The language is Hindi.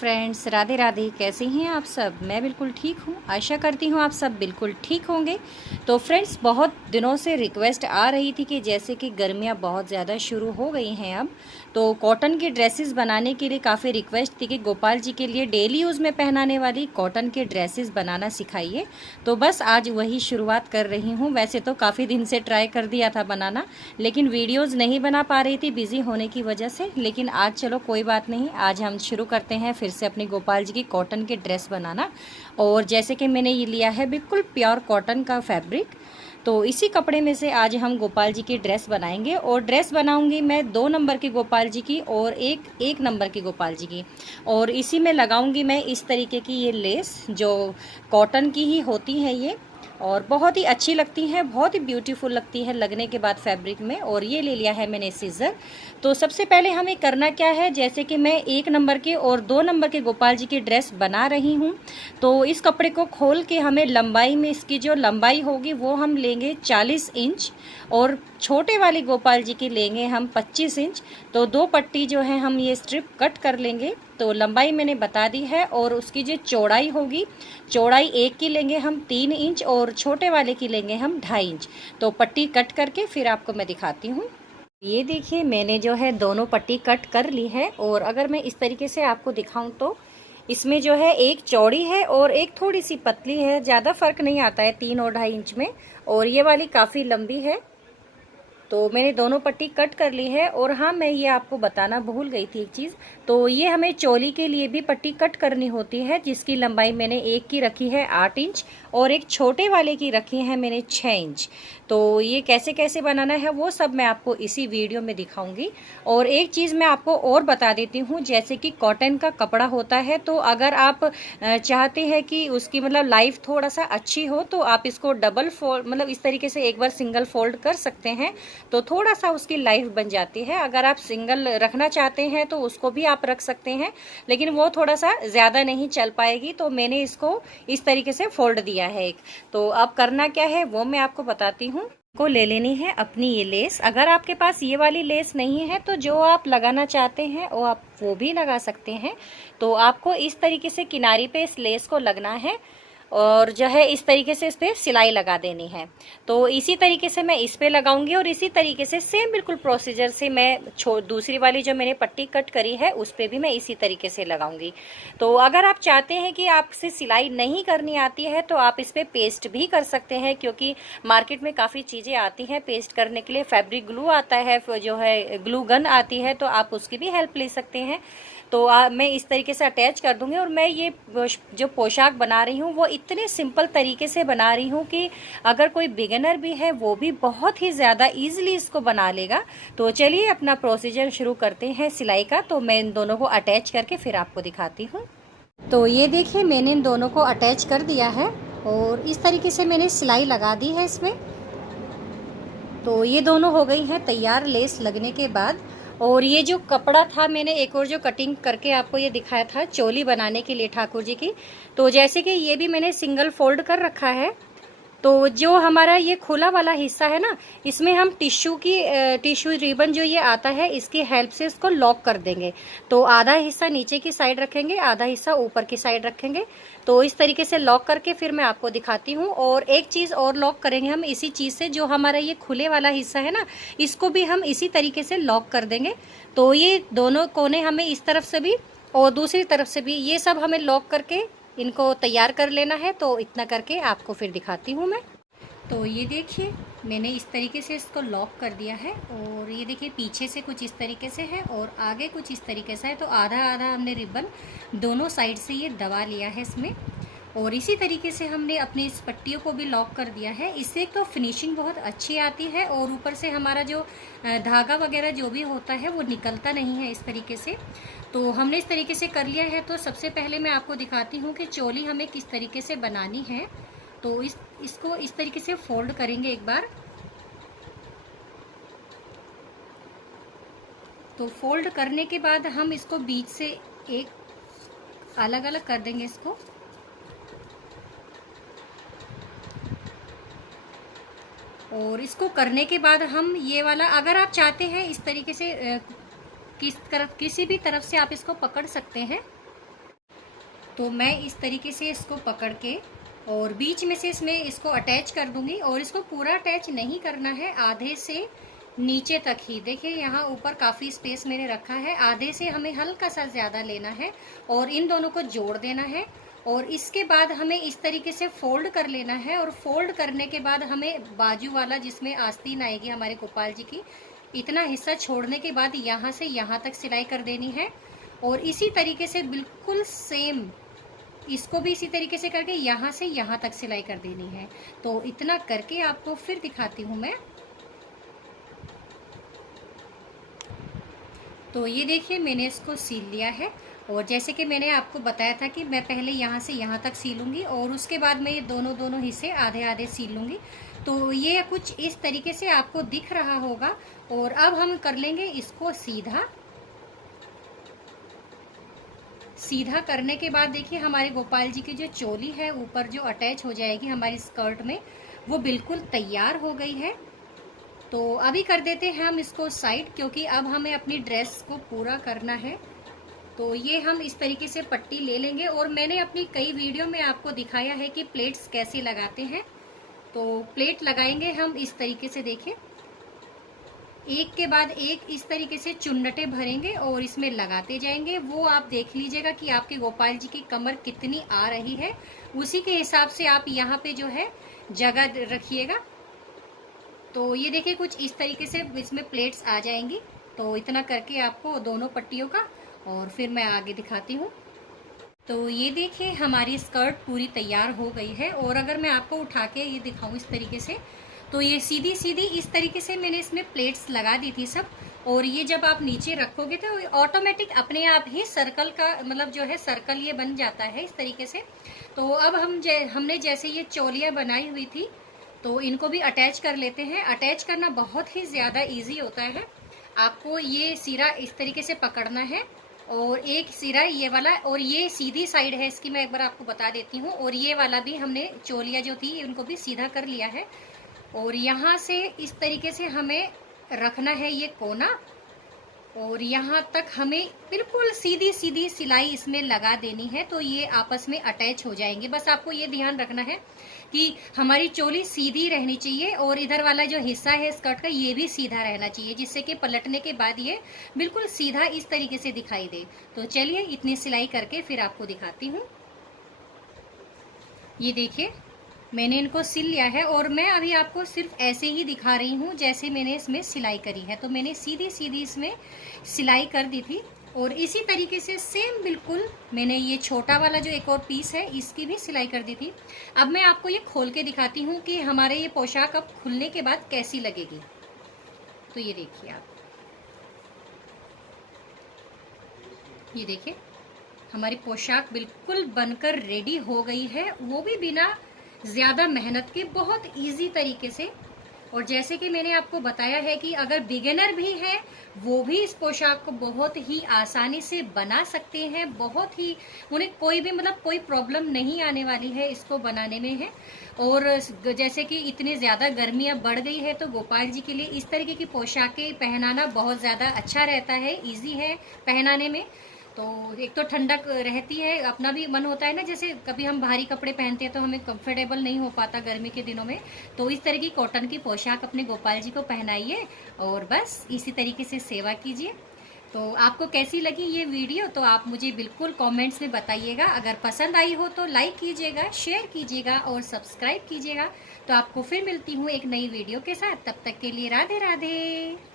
फ्रेंड्स, राधे राधे। कैसे हैं आप सब? मैं बिल्कुल ठीक हूँ। आशा करती हूँ आप सब बिल्कुल ठीक होंगे। तो फ्रेंड्स, बहुत दिनों से रिक्वेस्ट आ रही थी कि जैसे कि गर्मियाँ बहुत ज़्यादा शुरू हो गई हैं अब, तो कॉटन की ड्रेसेस बनाने के लिए काफ़ी रिक्वेस्ट थी कि गोपाल जी के लिए डेली यूज़ में पहनाने वाली कॉटन के ड्रेसेस बनाना सिखाइए। तो बस आज वही शुरुआत कर रही हूँ। वैसे तो काफ़ी दिन से ट्राई कर दिया था बनाना, लेकिन वीडियोज़ नहीं बना पा रही थी बिज़ी होने की वजह से। लेकिन आज चलो कोई बात नहीं, आज हम शुरू करते हैं फिर से अपनी गोपाल जी की कॉटन की ड्रेस बनाना। और जैसे कि मैंने ये लिया है बिल्कुल प्योर कॉटन का फैब्रिक, तो इसी कपड़े में से आज हम गोपाल जी की ड्रेस बनाएंगे। और ड्रेस बनाऊंगी मैं 2 नंबर की गोपाल जी की और एक नंबर की गोपाल जी की। और इसी में लगाऊंगी मैं इस तरीके की ये लेस, जो कॉटन की ही होती है ये, और बहुत ही अच्छी लगती है, बहुत ही ब्यूटीफुल लगती है लगने के बाद फैब्रिक में। और ये ले लिया है मैंने सीज़र। तो सबसे पहले हमें करना क्या है, जैसे कि मैं 1 नंबर के और 2 नंबर के गोपाल जी की ड्रेस बना रही हूँ, तो इस कपड़े को खोल के हमें लंबाई में, इसकी जो लंबाई होगी वो हम लेंगे 40 इंच, और छोटे वाली गोपाल जी की लेंगे हम 25 इंच। तो 2 पट्टी जो है हम ये स्ट्रिप कट कर लेंगे। तो लंबाई मैंने बता दी है, और उसकी जो चौड़ाई होगी, चौड़ाई एक की लेंगे हम 3 इंच और छोटे वाले की लेंगे हम 2.5 इंच। तो पट्टी कट करके फिर आपको मैं दिखाती हूँ। ये देखिए, मैंने जो है दोनों पट्टी कट कर ली है। और अगर मैं इस तरीके से आपको दिखाऊं तो इसमें जो है एक चौड़ी है और एक थोड़ी सी पतली है, ज़्यादा फर्क नहीं आता है 3 और 2.5 इंच में। और ये वाली काफ़ी लंबी है। तो मैंने दोनों पट्टी कट कर ली है। और हाँ, मैं ये आपको बताना भूल गई थी एक चीज़, तो ये हमें चोली के लिए भी पट्टी कट करनी होती है, जिसकी लंबाई मैंने एक की रखी है 8 इंच और एक छोटे वाले की रखी है मैंने 6 इंच। तो ये कैसे कैसे बनाना है वो सब मैं आपको इसी वीडियो में दिखाऊंगी। और एक चीज़ मैं आपको और बता देती हूँ, जैसे कि कॉटन का कपड़ा होता है, तो अगर आप चाहते हैं कि उसकी मतलब लाइफ थोड़ा सा अच्छी हो, तो आप इसको डबल फोल्ड, मतलब इस तरीके से एक बार सिंगल फोल्ड कर सकते हैं, तो थोड़ा सा उसकी लाइफ बन जाती है। अगर आप सिंगल रखना चाहते हैं तो उसको भी आप रख सकते हैं, लेकिन वो थोड़ा सा ज़्यादा नहीं चल पाएगी। तो मैंने इसको इस तरीके से फोल्ड दिया है एक। तो अब करना क्या है वो मैं आपको बताती हूँ। को ले लेनी है अपनी ये लेस। अगर आपके पास ये वाली लेस नहीं है तो जो आप लगाना चाहते हैं वो आप वो भी लगा सकते हैं। तो आपको इस तरीके से किनारी पे इस लेस को लगना है, और जो है इस तरीके से इस पर सिलाई लगा देनी है। तो इसी तरीके से मैं इस पे लगाऊंगी, और इसी तरीके से सेम बिल्कुल प्रोसीजर से मैं दूसरी वाली जो मैंने पट्टी कट करी है उस पे भी मैं इसी तरीके से लगाऊंगी। तो अगर आप चाहते हैं कि आपसे सिलाई नहीं करनी आती है तो आप इस पे पेस्ट भी कर सकते हैं, क्योंकि मार्केट में काफ़ी चीज़ें आती हैं पेस्ट करने के लिए। फैब्रिक ग्लू आता है, जो है ग्लू गन आती है, तो आप उसकी भी हेल्प ले सकते हैं। तो मैं इस तरीके से अटैच कर दूंगी। और मैं ये जो पोशाक बना रही हूँ वो इतने सिंपल तरीके से बना रही हूँ कि अगर कोई बिगिनर भी है वो भी बहुत ही ज़्यादा इजीली इसको बना लेगा। तो चलिए अपना प्रोसीजर शुरू करते हैं सिलाई का। तो मैं इन दोनों को अटैच करके फिर आपको दिखाती हूँ। तो ये देखिए, मैंने इन दोनों को अटैच कर दिया है और इस तरीके से मैंने सिलाई लगा दी है इसमें। तो ये दोनों हो गई हैं तैयार लेस लगने के बाद। और ये जो कपड़ा था, मैंने एक और जो कटिंग करके आपको ये दिखाया था चोली बनाने के लिए ठाकुर जी की, तो जैसे कि ये भी मैंने सिंगल फोल्ड कर रखा है। तो जो हमारा ये खुला वाला हिस्सा है ना, इसमें हम टिश्यू रिबन जो ये आता है इसकी हेल्प से इसको लॉक कर देंगे। तो आधा हिस्सा नीचे की साइड रखेंगे, आधा हिस्सा ऊपर की साइड रखेंगे। तो इस तरीके से लॉक करके फिर मैं आपको दिखाती हूँ। और एक चीज़ और लॉक करेंगे हम इसी चीज़ से, जो हमारा ये खुले वाला हिस्सा है ना, इसको भी हम इसी तरीके से लॉक कर देंगे। तो ये दोनों कोने हमें इस तरफ से भी और दूसरी तरफ से भी ये सब हमें लॉक करके इनको तैयार कर लेना है। तो इतना करके आपको फिर दिखाती हूँ मैं। तो ये देखिए, मैंने इस तरीके से इसको लॉक कर दिया है। और ये देखिए, पीछे से कुछ इस तरीके से है और आगे कुछ इस तरीके से है। तो आधा आधा हमने रिबन दोनों साइड से ये दबा लिया है इसमें। और इसी तरीके से हमने अपनी इस पट्टियों को भी लॉक कर दिया है। इससे तो फिनिशिंग बहुत अच्छी आती है, और ऊपर से हमारा जो धागा वगैरह जो भी होता है वो निकलता नहीं है इस तरीके से। तो हमने इस तरीके से कर लिया है। तो सबसे पहले मैं आपको दिखाती हूँ कि चोली हमें किस तरीके से बनानी है। तो इसको इस तरीके से फोल्ड करेंगे एक बार। तो फोल्ड करने के बाद हम इसको बीच से एक अलग अलग कर देंगे इसको। और इसको करने के बाद हम ये वाला, अगर आप चाहते हैं इस तरीके से किसी भी तरफ से आप इसको पकड़ सकते हैं। तो मैं इस तरीके से इसको पकड़ के और बीच में से इसको अटैच कर दूंगी। और इसको पूरा अटैच नहीं करना है, आधे से नीचे तक ही। देखिए यहाँ ऊपर काफ़ी स्पेस मैंने रखा है, आधे से हमें हल्का सा ज़्यादा लेना है और इन दोनों को जोड़ देना है। और इसके बाद हमें इस तरीके से फोल्ड कर लेना है। और फोल्ड करने के बाद हमें बाजू वाला जिसमें आस्तीन आएगी हमारे गोपाल जी की, इतना हिस्सा छोड़ने के बाद यहाँ से यहाँ तक सिलाई कर देनी है। और इसी तरीके से बिल्कुल सेम इसको भी इसी तरीके से करके यहाँ से यहाँ तक सिलाई कर देनी है। तो इतना करके आपको फिर दिखाती हूँ मैं। तो ये देखिए मैंने इसको सील लिया है। और जैसे कि मैंने आपको बताया था कि मैं पहले यहाँ से यहाँ तक सीलूँगी और उसके बाद मैं ये दोनों हिस्से आधे आधे सील लूँगी। तो ये कुछ इस तरीके से आपको दिख रहा होगा। और अब हम कर लेंगे इसको सीधा। सीधा करने के बाद देखिए हमारे गोपाल जी की जो चोली है ऊपर जो अटैच हो जाएगी हमारी स्कर्ट में, वो बिल्कुल तैयार हो गई है। तो अभी कर देते हैं हम इसको साइड, क्योंकि अब हमें अपनी ड्रेस को पूरा करना है। तो ये हम इस तरीके से पट्टी ले लेंगे। और मैंने अपनी कई वीडियो में आपको दिखाया है कि प्लेट्स कैसे लगाते हैं। तो प्लेट लगाएंगे हम इस तरीके से, देखिए एक के बाद एक इस तरीके से चुन्नटे भरेंगे और इसमें लगाते जाएंगे। वो आप देख लीजिएगा कि आपके गोपाल जी की कमर कितनी आ रही है, उसी के हिसाब से आप यहाँ पे जो है जगह रखिएगा। तो ये देखिए कुछ इस तरीके से इसमें प्लेट्स आ जाएंगी। तो इतना करके आपको दोनों पट्टियों का, और फिर मैं आगे दिखाती हूँ। तो ये देखिए हमारी स्कर्ट पूरी तैयार हो गई है। और अगर मैं आपको उठा के ये दिखाऊं इस तरीके से, तो ये सीधी सीधी इस तरीके से मैंने इसमें प्लेट्स लगा दी थी सब। और ये जब आप नीचे रखोगे तो ऑटोमेटिक अपने आप ही सर्कल का मतलब जो है सर्कल ये बन जाता है इस तरीके से। तो अब हमने जैसे ये चोलियाँ बनाई हुई थी तो इनको भी अटैच कर लेते हैं। अटैच करना बहुत ही ज़्यादा ईजी होता है। आपको ये सिरा इस तरीके से पकड़ना है और एक सिरा ये वाला, और ये सीधी साइड है इसकी, मैं एक बार आपको बता देती हूँ। और ये वाला भी हमने चोलिया जो थी उनको भी सीधा कर लिया है। और यहाँ से इस तरीके से हमें रखना है ये कोना, और यहाँ तक हमें बिल्कुल सीधी सीधी सिलाई इसमें लगा देनी है। तो ये आपस में अटैच हो जाएंगे। बस आपको ये ध्यान रखना है कि हमारी चोली सीधी रहनी चाहिए और इधर वाला जो हिस्सा है स्कर्ट का ये भी सीधा रहना चाहिए, जिससे कि पलटने के बाद ये बिल्कुल सीधा इस तरीके से दिखाई दे। तो चलिए इतनी सिलाई करके फिर आपको दिखाती हूँ। ये देखिए मैंने इनको सिल लिया है और मैं अभी आपको सिर्फ ऐसे ही दिखा रही हूँ जैसे मैंने इसमें सिलाई करी है। तो मैंने सीधी सीधी इसमें सिलाई कर दी थी। और इसी तरीके से सेम बिल्कुल मैंने ये छोटा वाला जो एक और पीस है इसकी भी सिलाई कर दी थी। अब मैं आपको ये खोल के दिखाती हूँ कि हमारे ये पोशाक अब खुलने के बाद कैसी लगेगी। तो ये देखिए आप, ये देखिए हमारी पोशाक बिल्कुल बनकर रेडी हो गई है, वो भी बिना ज़्यादा मेहनत के, बहुत इजी तरीके से। और जैसे कि मैंने आपको बताया है कि अगर बिगिनर भी है वो भी इस पोशाक को बहुत ही आसानी से बना सकते हैं। बहुत ही उन्हें कोई भी मतलब कोई प्रॉब्लम नहीं आने वाली है इसको बनाने में है। और जैसे कि इतनी ज़्यादा गर्मी अब बढ़ गई है तो गोपाल जी के लिए इस तरीके की पोशाकें पहनाना बहुत ज़्यादा अच्छा रहता है, ईजी है पहनाने में। तो एक तो ठंडक रहती है, अपना भी मन होता है ना, जैसे कभी हम भारी कपड़े पहनते हैं तो हमें कंफर्टेबल नहीं हो पाता गर्मी के दिनों में। तो इस तरह की कॉटन की पोशाक अपने गोपाल जी को पहनाइए और बस इसी तरीके से सेवा कीजिए। तो आपको कैसी लगी ये वीडियो तो आप मुझे बिल्कुल कमेंट्स में बताइएगा। अगर पसंद आई हो तो लाइक कीजिएगा, शेयर कीजिएगा और सब्सक्राइब कीजिएगा। तो आपको फिर मिलती हूँ एक नई वीडियो के साथ। तब तक के लिए राधे राधे।